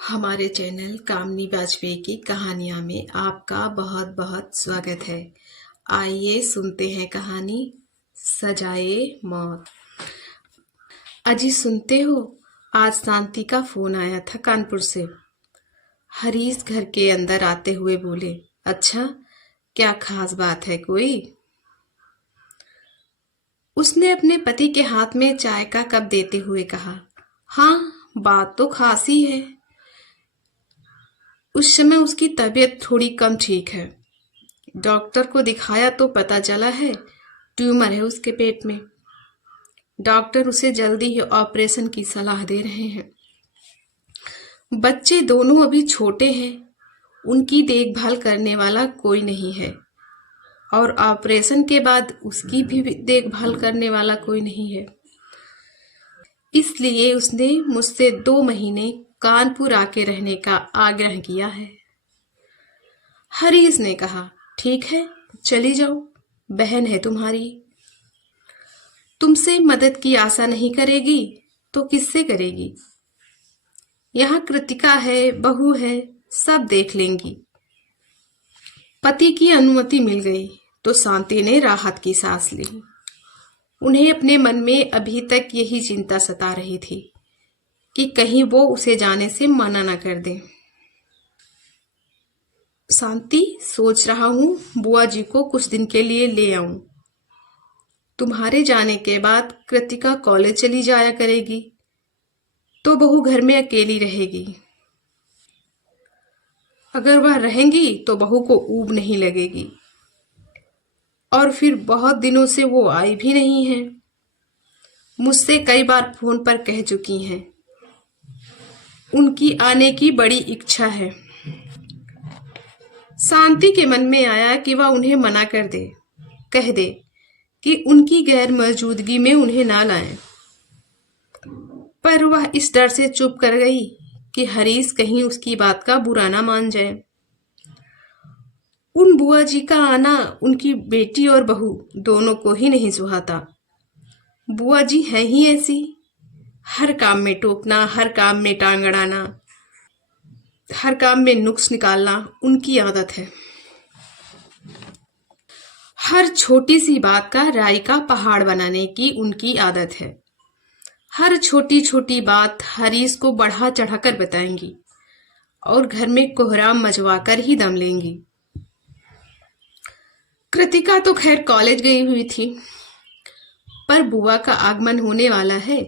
हमारे चैनल कामनी वाजपेयी की कहानियाँ में आपका बहुत बहुत स्वागत है। आइए सुनते हैं कहानी सजाए मौत। अजी सुनते हो, आज शांति का फोन आया था कानपुर से। हरीश घर के अंदर आते हुए बोले, अच्छा क्या खास बात है कोई? उसने अपने पति के हाथ में चाय का कप देते हुए कहा, हाँ बात तो खास ही है। उस समय उसकी तबीयत थोड़ी कम ठीक है। डॉक्टर को दिखाया तो पता चला है ट्यूमर है उसके पेट में। डॉक्टर उसे जल्दी ही ऑपरेशन की सलाह दे रहे हैं। बच्चे दोनों अभी छोटे हैं, उनकी देखभाल करने वाला कोई नहीं है और ऑपरेशन के बाद उसकी भी देखभाल करने वाला कोई नहीं है। इसलिए उसने मुझसे 2 महीने कानपुर आके रहने का आग्रह किया है। हरीश ने कहा, ठीक है चली जाओ, बहन है तुम्हारी। तुमसे मदद की आशा नहीं करेगी तो किससे करेगी? यहाँ कृतिका है, बहू है, सब देख लेंगी। पति की अनुमति मिल गई तो शांति ने राहत की सांस ली। उन्हें अपने मन में अभी तक यही चिंता सता रही थी कि कहीं वो उसे जाने से मना न कर दे। शांति, सोच रहा हूं बुआ जी को कुछ दिन के लिए ले आऊं। तुम्हारे जाने के बाद कृतिका कॉलेज चली जाया करेगी तो बहू घर में अकेली रहेगी। अगर वह रहेंगी तो बहू को ऊब नहीं लगेगी और फिर बहुत दिनों से वो आई भी नहीं है। मुझसे कई बार फोन पर कह चुकी हैं उनकी आने की बड़ी इच्छा है। शांति के मन में आया कि वह उन्हें मना कर दे, कह दे कि उनकी गैर मौजूदगी में उन्हें ना लाएं। पर वह इस डर से चुप कर गई कि हरीश कहीं उसकी बात का बुरा ना मान जाए। उन बुआ जी का आना उनकी बेटी और बहू दोनों को ही नहीं सुहाता। बुआ जी है ही ऐसी, हर काम में टोकना, हर काम में टांग अड़ाना, हर काम में नुक्स निकालना उनकी आदत है। हर छोटी सी बात का राई का पहाड़ बनाने की उनकी आदत है। हर छोटी छोटी बात हरीश को बढ़ा चढ़ाकर बताएंगी और घर में कोहराम मचवाकर ही दम लेंगी। कृतिका तो खैर कॉलेज गई हुई थी, पर बुआ का आगमन होने वाला है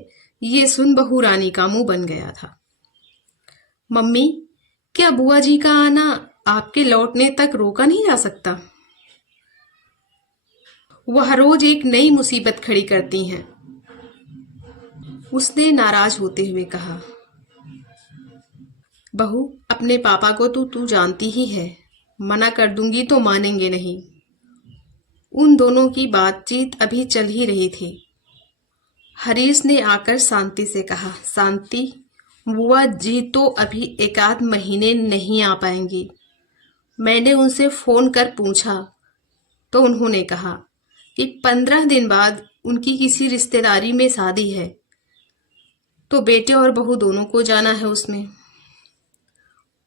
ये सुन बहू रानी का मुंह बन गया था। मम्मी, क्या बुआ जी का आना आपके लौटने तक रोका नहीं जा सकता? वह रोज एक नई मुसीबत खड़ी करती हैं। उसने नाराज होते हुए कहा, बहू अपने पापा को तो तू जानती ही है, मना कर दूंगी तो मानेंगे नहीं। उन दोनों की बातचीत अभी चल ही रही थी। हरीश ने आकर शांति से कहा, शांति बुआ जी तो अभी 1 आध महीने नहीं आ पाएंगी। मैंने उनसे फोन कर पूछा तो उन्होंने कहा कि 15 दिन बाद उनकी किसी रिश्तेदारी में शादी है तो बेटे और बहू दोनों को जाना है उसमें।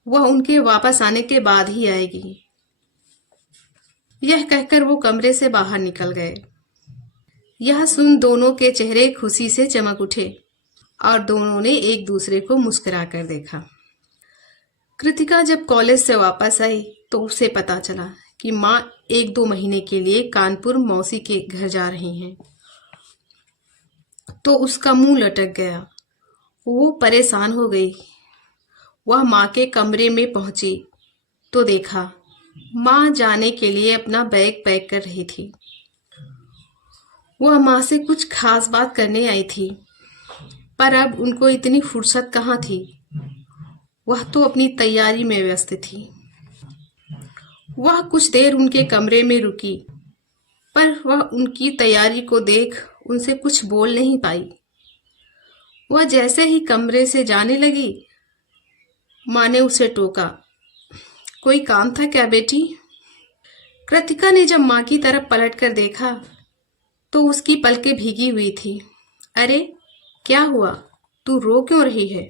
वह उनके वापस आने के बाद ही आएगी। यह कहकर वो कमरे से बाहर निकल गए। यह सुन दोनों के चेहरे खुशी से चमक उठे और दोनों ने एक दूसरे को मुस्कुराकर देखा। कृतिका जब कॉलेज से वापस आई तो उसे पता चला कि माँ 1-2 महीने के लिए कानपुर मौसी के घर जा रही हैं। तो उसका मुंह लटक गया, वो परेशान हो गई। वह माँ के कमरे में पहुंची तो देखा माँ जाने के लिए अपना बैग पैक कर रही थी। वह माँ से कुछ खास बात करने आई थी, पर अब उनको इतनी फुर्सत कहाँ थी। वह तो अपनी तैयारी में व्यस्त थी। वह कुछ देर उनके कमरे में रुकी, पर वह उनकी तैयारी को देख उनसे कुछ बोल नहीं पाई। वह जैसे ही कमरे से जाने लगी, माँ ने उसे टोका, कोई काम था क्या बेटी? कृतिका ने जब माँ की तरफ पलट कर देखा तो उसकी पलकें भीगी हुई थी। अरे क्या हुआ, तू रो क्यों रही है?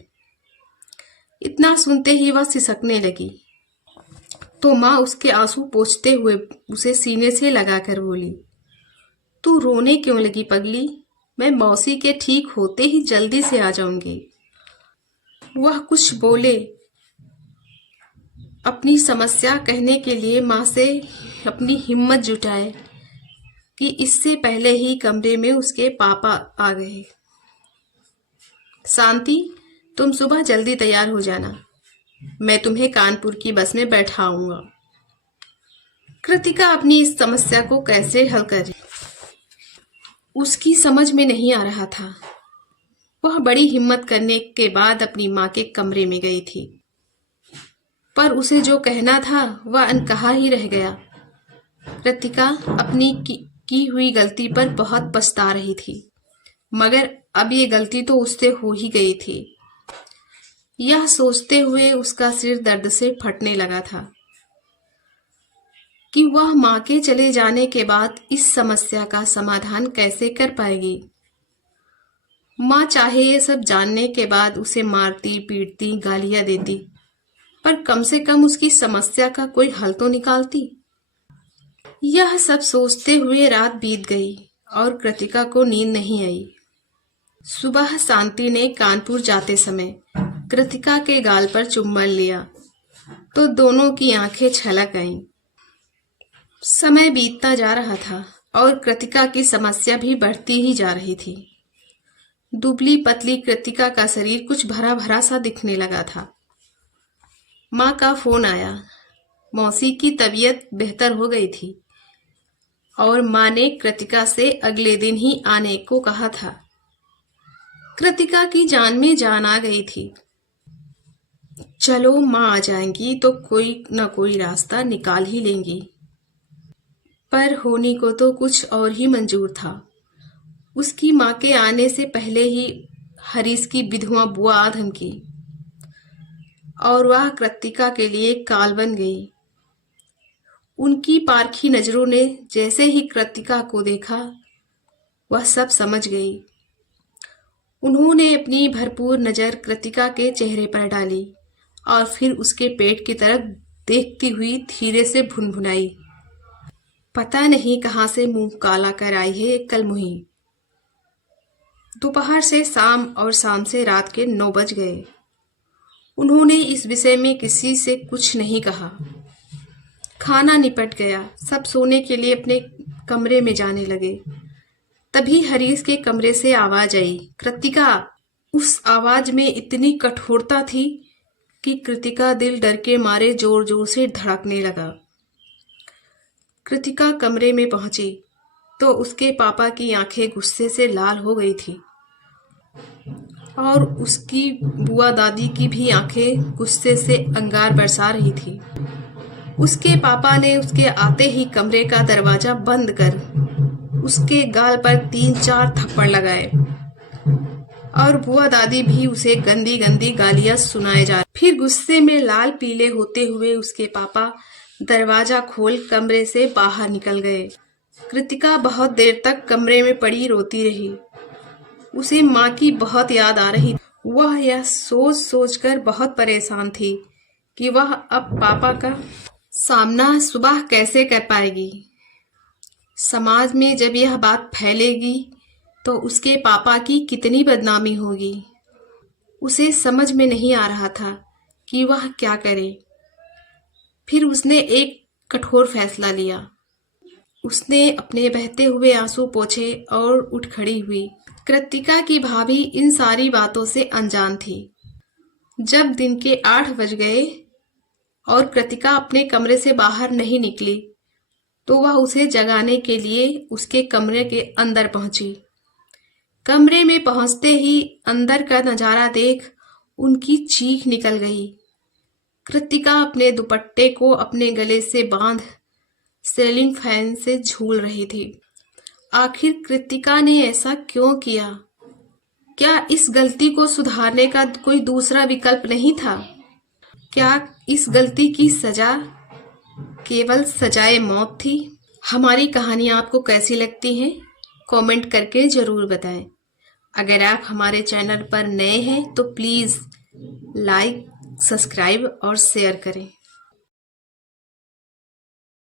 इतना सुनते ही वह सिसकने लगी। तो माँ उसके आंसू पोंछते हुए उसे सीने से लगाकर बोली, तू रोने क्यों लगी पगली? मैं मौसी के ठीक होते ही जल्दी से आ जाऊंगी। वह कुछ बोले, अपनी समस्या कहने के लिए माँ से अपनी हिम्मत जुटाए कि इससे पहले ही कमरे में उसके पापा आ गए। शांति, तुम सुबह जल्दी तैयार हो जाना, मैं तुम्हें कानपुर की बस में बैठाऊंगा। कृतिका अपनी इस समस्या को कैसे हल करे, उसकी समझ में नहीं आ रहा था। वह बड़ी हिम्मत करने के बाद अपनी माँ के कमरे में गई थी, पर उसे जो कहना था वह अनकहा ही रह गया। कृतिका अपनी की हुई गलती पर बहुत पछता रही थी, मगर अब ये गलती तो उससे हो ही गई थी। यह सोचते हुए उसका सिर दर्द से फटने लगा था कि वह माँ के चले जाने के बाद इस समस्या का समाधान कैसे कर पाएगी। माँ चाहे ये सब जानने के बाद उसे मारती, पीटती, गालियां देती, पर कम से कम उसकी समस्या का कोई हल तो निकालती। यह सब सोचते हुए रात बीत गई और कृतिका को नींद नहीं आई। सुबह शांति ने कानपुर जाते समय कृतिका के गाल पर चुम्बन लिया तो दोनों की आंखें छलक आईं। समय बीतता जा रहा था और कृतिका की समस्या भी बढ़ती ही जा रही थी। दुबली पतली कृतिका का शरीर कुछ भरा भरा सा दिखने लगा था। माँ का फोन आया। मौसी की तबीयत बेहतर हो गई थी और माँ ने कृतिका से अगले दिन ही आने को कहा था। कृतिका की जान में जान आ गई थी। चलो माँ आ जाएंगी तो कोई न कोई रास्ता निकाल ही लेंगी, पर होनी को तो कुछ और ही मंजूर था। उसकी माँ के आने से पहले ही हरीश की विधवा बुआ आ धमकी और वह कृतिका के लिए काल बन गई। उनकी पारखी नजरों ने जैसे ही कृतिका को देखा वह सब समझ गई। उन्होंने अपनी भरपूर नजर कृतिका के चेहरे पर डाली और फिर उसके पेट की तरफ देखती हुई धीरे से भुनभुनाई, पता नहीं कहां से मुंह काला कर आई है ये कलमुही। दोपहर से शाम और शाम से रात के 9 बज गए। उन्होंने इस विषय में किसी से कुछ नहीं कहा। खाना निपट गया, सब सोने के लिए अपने कमरे में जाने लगे। तभी हरीश के कमरे से आवाज आई, कृतिका। उस आवाज में इतनी कठोरता थी कि कृतिका दिल डर के मारे जोर जोर से धड़कने लगा। कृतिका कमरे में पहुंची तो उसके पापा की आंखें गुस्से से लाल हो गई थी और उसकी बुआ दादी की भी आंखें गुस्से से अंगार बरसा रही थी। उसके पापा ने उसके आते ही कमरे का दरवाजा बंद कर उसके गाल पर 3-4 थप्पड़ लगाए और बुआ दादी भी उसे गंदी गंदी गालियां सुनाए जा। फिर गुस्से में लाल पीले होते हुए उसके पापा दरवाजा खोल कमरे से बाहर निकल गए। कृतिका बहुत देर तक कमरे में पड़ी रोती रही। उसे माँ की बहुत याद आ रही। वह यह सोच सोच कर बहुत परेशान थी कि वह अब पापा का सामना सुबह कैसे कर पाएगी। समाज में जब यह बात फैलेगी तो उसके पापा की कितनी बदनामी होगी। उसे समझ में नहीं आ रहा था कि वह क्या करे। फिर उसने एक कठोर फैसला लिया। उसने अपने बहते हुए आंसू पोंछे और उठ खड़ी हुई। कृतिका की भाभी इन सारी बातों से अनजान थी। जब दिन के 8 बज गए और कृतिका अपने कमरे से बाहर नहीं निकली तो वह उसे जगाने के लिए उसके कमरे के अंदर पहुंची। कमरे में पहुंचते ही अंदर का नजारा देख उनकी चीख निकल गई। कृतिका अपने दुपट्टे को अपने गले से बांध सीलिंग फैन से झूल रही थी। आखिर कृतिका ने ऐसा क्यों किया? क्या इस गलती को सुधारने का कोई दूसरा विकल्प नहीं था? क्या इस गलती की सजा केवल सजाए मौत थी? हमारी कहानियाँ आपको कैसी लगती हैं? कमेंट करके जरूर बताएं। अगर आप हमारे चैनल पर नए हैं तो प्लीज़ लाइक, सब्सक्राइब और शेयर करें।